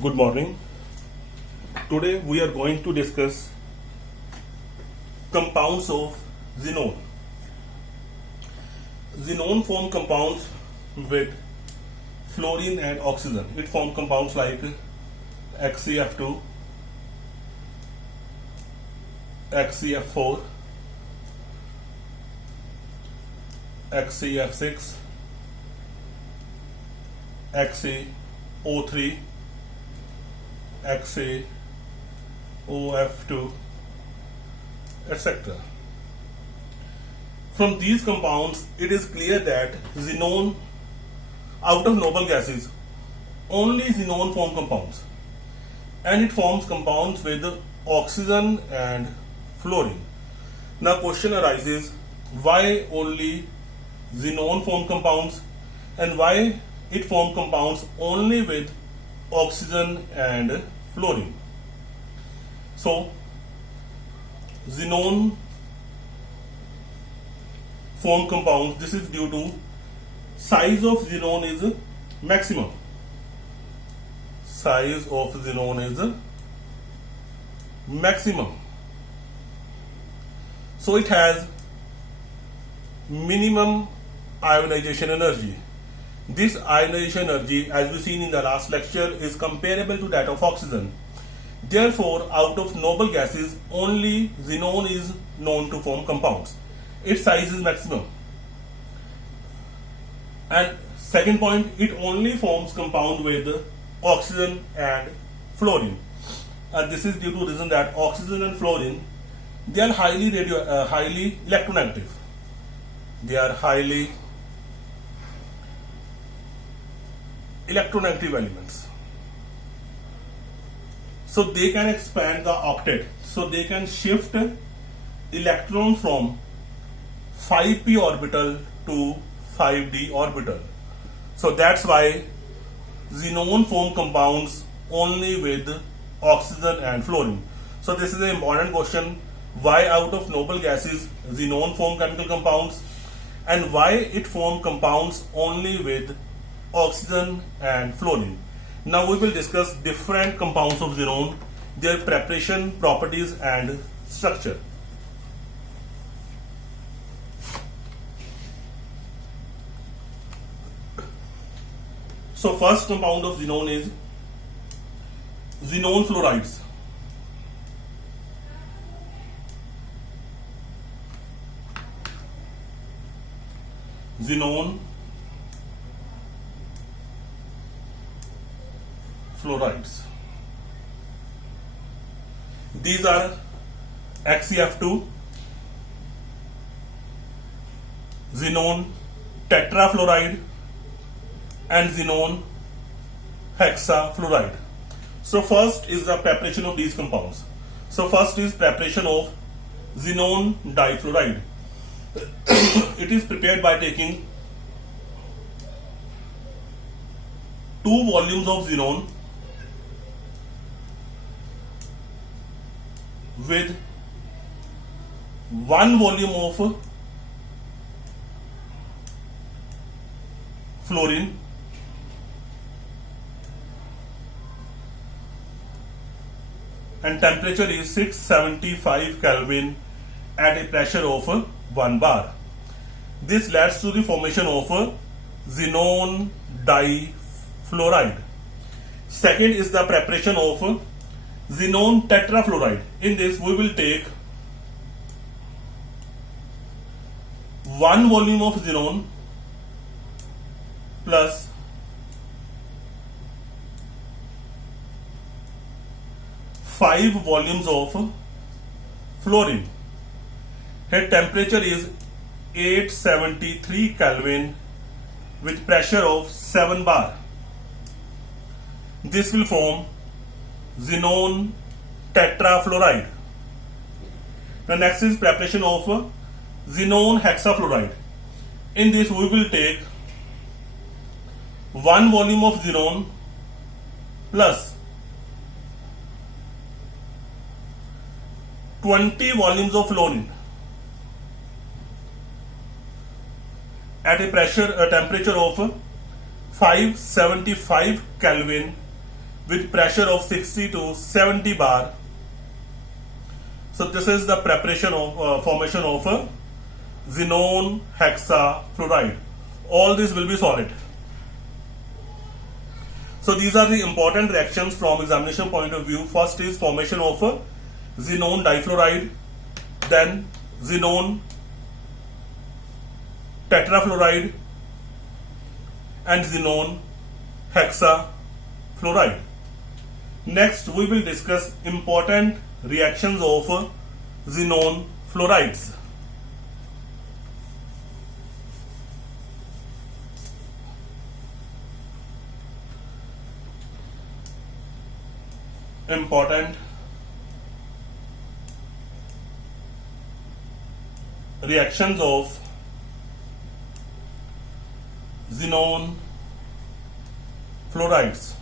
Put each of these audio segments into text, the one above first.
Good morning. Today we are going to discuss compounds of xenon. Xenon form compounds with fluorine and oxygen. It form compounds like XCF2, XCF4, XCF6, XaO3, XaOF2, etc. From these compounds, it is clear that xenon, out of noble gases, only xenon form compounds, and it forms compounds with oxygen and fluorine. Now, question arises: why only xenon form compounds, and why it form compounds only with oxygen and fluorine? So, xenon form compounds. This is due to size of xenon is maximum. Size of xenon is maximum. So it has minimum ionization energy. This ionization energy, as we seen in the last lecture, is comparable to that of oxygen. Therefore, out of noble gases, only xenon is known to form compounds. Its size is maximum. And second point, it only forms compound with oxygen and fluorine. And this is due to reason that oxygen and fluorine, they are highly electronegative. They are highly electronegative elements. So they can expand the octet. So they can shift electron from 5p orbital to 5d orbital. So that's why xenon form compounds only with oxygen and fluorine. So this is an important question: why out of noble gases xenon form chemical compounds, and why it form compounds only with oxygen and fluorine. Now we will discuss different compounds of xenon, their preparation, properties and structure. So first compound of xenon is xenon fluorides. Xenon fluorides. These are XCF2, xenon tetrafluoride, and xenon hexafluoride. So first is the preparation of these compounds. So first is preparation of xenon difluoride. It is prepared by taking 2 volumes of xenon with 1 volume of fluorine, and temperature is 675 Kelvin at a pressure of 1 bar. This leads to the formation of xenon difluoride. Second is the preparation of xenon tetrafluoride. In this we will take 1 volume of xenon plus 5 volumes of fluorine. Here temperature is 873 Kelvin with pressure of 7 bar. This will form xenon tetrafluoride. The next is preparation of xenon hexafluoride. In this we will take 1 volume of xenon plus 20 volumes of fluorine at a temperature of 575 Kelvin with pressure of 60 to 70 bar. So this is the preparation of formation of xenon hexafluoride. All this will be solid. So these are the important reactions from examination point of view. First is formation of xenon difluoride, then xenon tetrafluoride and xenon hexafluoride. Next we will discuss important reactions of xenon fluorides. Important reactions of xenon fluorides.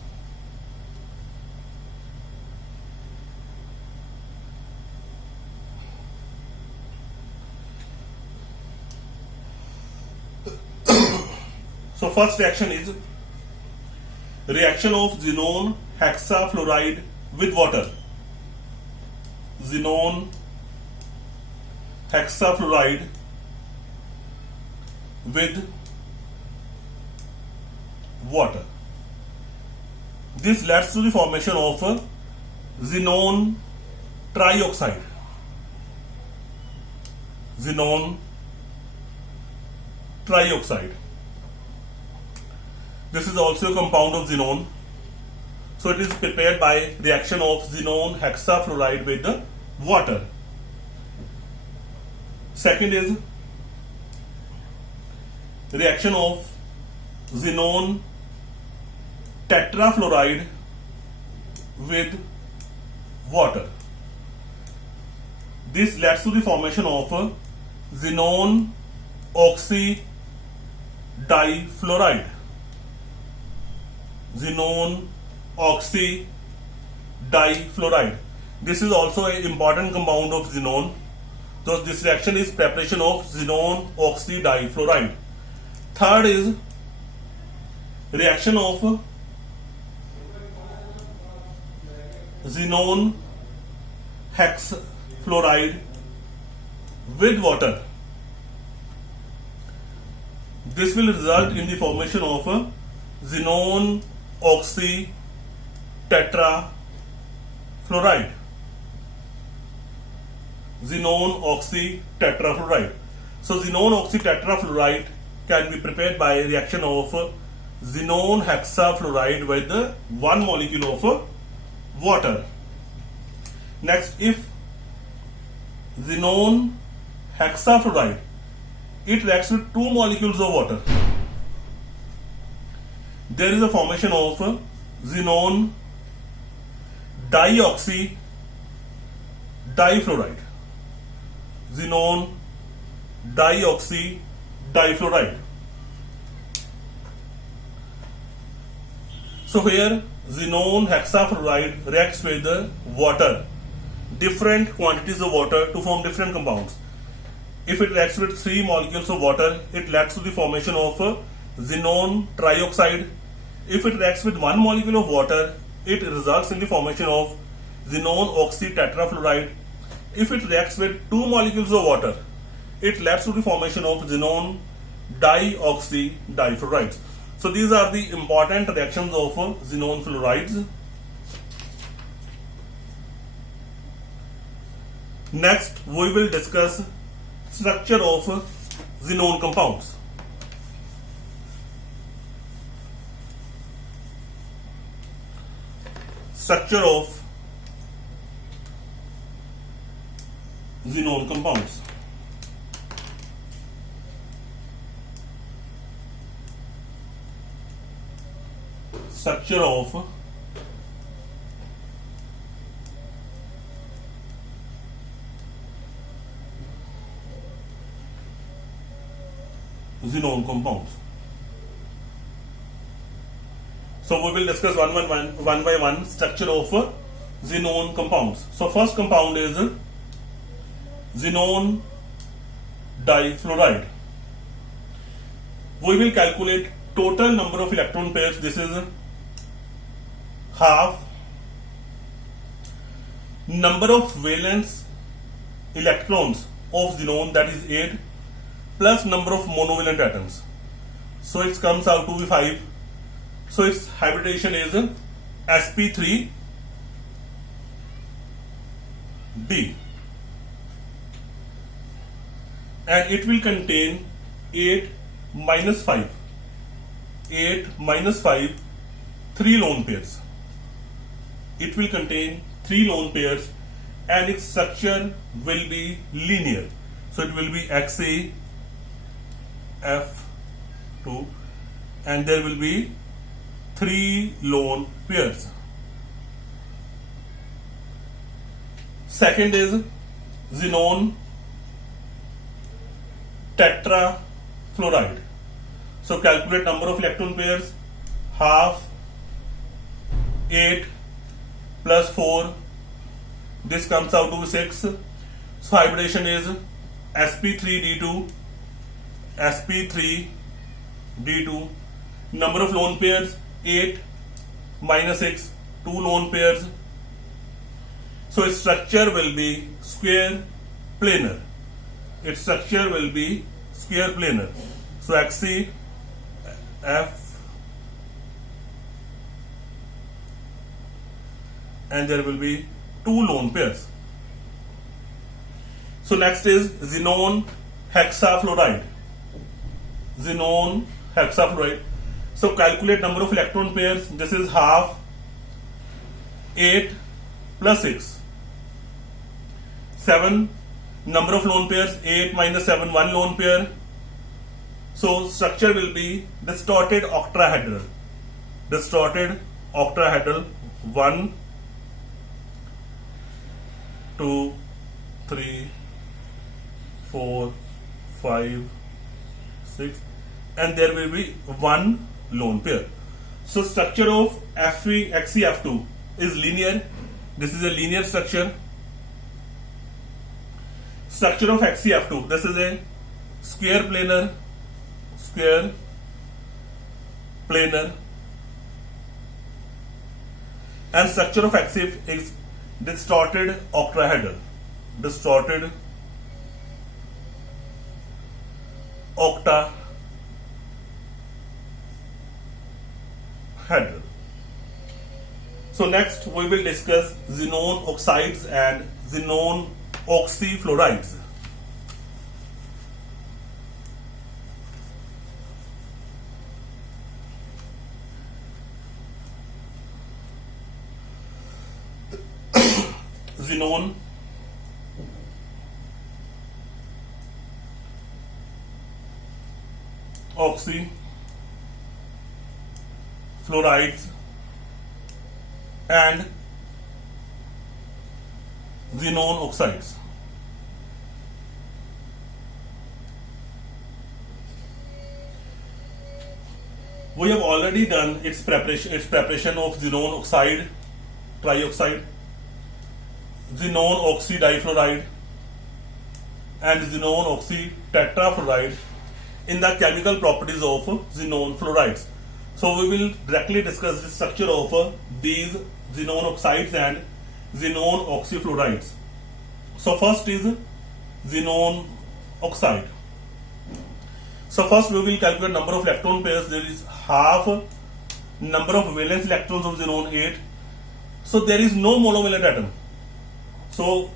So first reaction is reaction of xenon hexafluoride with water. Xenon hexafluoride with water. This leads to the formation of xenon trioxide. Xenon trioxide. This is also a compound of xenon. So it is prepared by reaction of xenon hexafluoride with the water. Second is reaction of xenon tetrafluoride with water. This leads to the formation of xenon oxidifluoride. Xenon oxidifluoride. This is also an important compound of xenon. So this reaction is preparation of xenon oxidifluoride. Third is reaction of xenon hexafluoride with water. This will result in the formation of xenon oxytetrafluoride. Xenon oxytetrafluoride. So xenon oxytetrafluoride can be prepared by a reaction of xenon hexafluoride with one molecule of water. Next, if xenon hexafluoride, it reacts with two molecules of water, there is a formation of xenon dioxydifluoride. Xenon dioxydifluoride. So here xenon hexafluoride reacts with the water, different quantities of water to form different compounds. If it reacts with 3 molecules of water, it leads to the formation of xenon trioxide. If it reacts with 1 molecule of water, it results in the formation of xenon oxytetrafluoride. If it reacts with 2 molecules of water, it leads to the formation of xenon dioxydifluorides. So these are the important reactions of xenon fluorides. Next, we will discuss structure of xenon compounds. Structure of xenon compounds. Structure of xenon compounds. So we will discuss one by one structure of xenon compounds. So first compound is xenon difluoride. We will calculate total number of electron pairs. This is half number of valence electrons of xenon, that is 8, plus number of monovalent atoms. So it comes out to be 5. So its hybridization is sp3d, and it will contain 8 minus 5, 3 lone pairs. It will contain 3 lone pairs, and its structure will be linear. So it will be XA, F2, and there will be 3 lone pairs. Second is xenon tetrafluoride. So calculate number of electron pairs, half 8 plus 4, this comes out to 6. So hybridization is sp3d2, sp3d2. Number of lone pairs 8 minus 6, 2 lone pairs. So its structure will be square planar. Its structure will be square planar. So Xc, F, and there will be 2 lone pairs. So next is xenon hexafluoride. Xenon hexafluoride. So calculate number of electron pairs. This is half 8 plus 6, 7. Number of lone pairs 8 minus 7, 1 lone pair. So structure will be distorted octahedral. Distorted octahedral. 1, 2, 3, 4, 5, 6, and there will be 1 lone pair. So structure of Xcf2 is linear. This is a linear structure. Structure of Xcf2, this is a square planar, and structure of Xcf is distorted octahedral. Distorted octahedral. So next we will discuss xenon oxides and xenon oxyfluorides. Xenon oxyfluorides and xenon oxides. We have already done its preparation of xenon oxide trioxide, xenon oxidifluoride, and xenon oxytetrafluoride in the chemical properties of xenon fluorides. So we will directly discuss the structure of these xenon oxides and xenon oxyfluorides. So first is xenon oxide. So first we will calculate number of electron pairs. There is half number of valence electrons of xenon 8. So there is no monovalent atom. So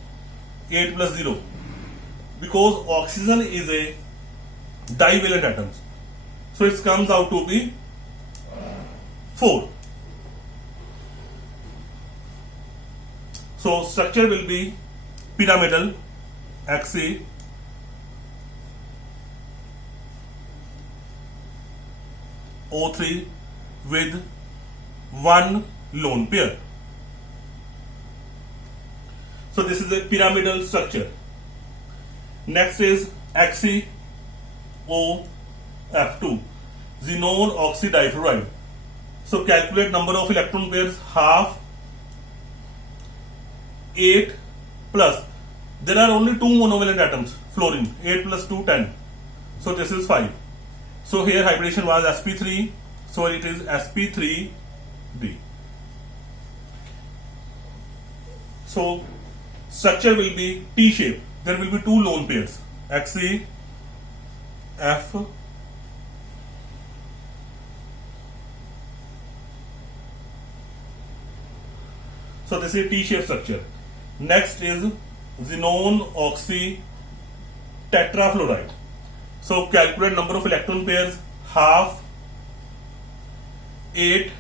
8 plus 0, because oxygen is a divalent atom. So it comes out to be 4. So structure will be pyramidal, Xa, O3 with 1 lone pair. So this is a pyramidal structure. Next is XeOF2, xenon oxidifluoride. So calculate number of electron pairs, half 8 plus, there are only 2 monovalent atoms, fluorine, 8 plus 2, 10. So this is 5. So here hybridization was sp3, so it is sp3d. So structure will be T shape. There will be two lone pairs, Xe, F, so this is T shape structure. Next is xenon oxy tetrafluoride. So calculate number of electron pairs, half, 8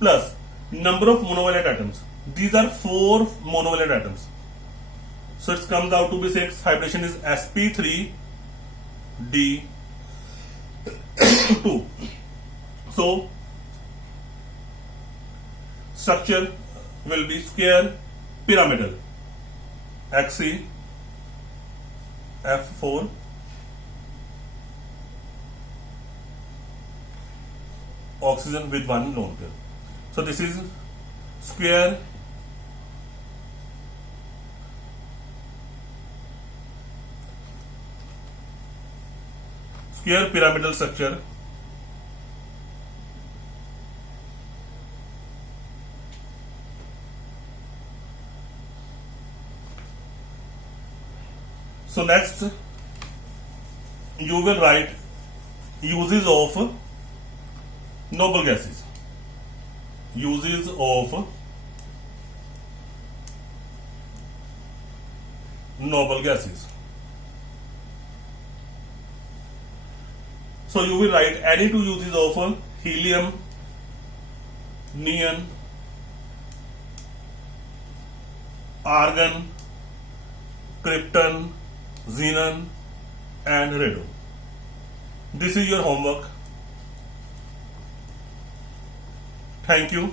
plus number of monovalent atoms. These are 4 monovalent atoms. So it comes out to be 6. Hybridization is sp3d2. So structure will be square pyramidal. Xe, F4, oxygen with one lone pair. So this is square pyramidal structure. So next you will write uses of noble gases. Uses of noble gases. So you will write any two uses of helium, neon, argon, krypton, xenon and radon. This is your homework. Thank you.